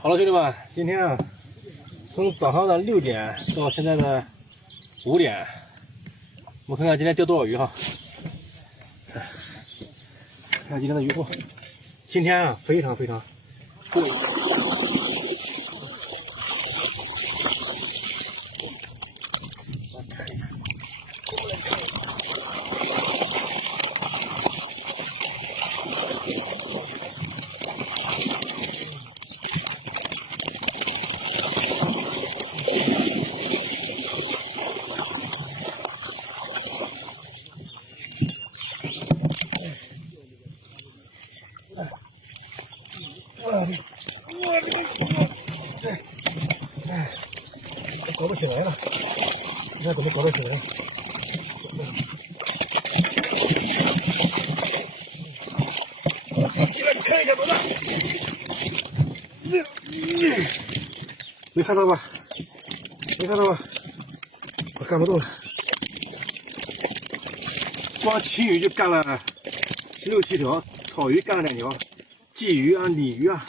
好了，兄弟们，今天啊，从早上的6点到现在的5点，我们看看今天钓多少鱼哈。看看今天的鱼货，今天啊非常过瘾。看一下，搞不起来了，你看怎么搞得起来？起来看一下多大？没看到吧？没看到吧？我干不动了，光青鱼就干了16、17条，草鱼干了2条，鲫鱼啊、鲤鱼啊。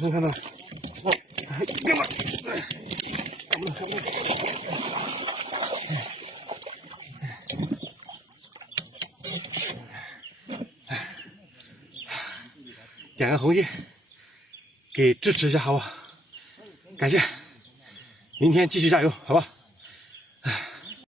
能看到？哥们，看不到。点个红心，给支持一下好不好？感谢，明天继续加油，好吧？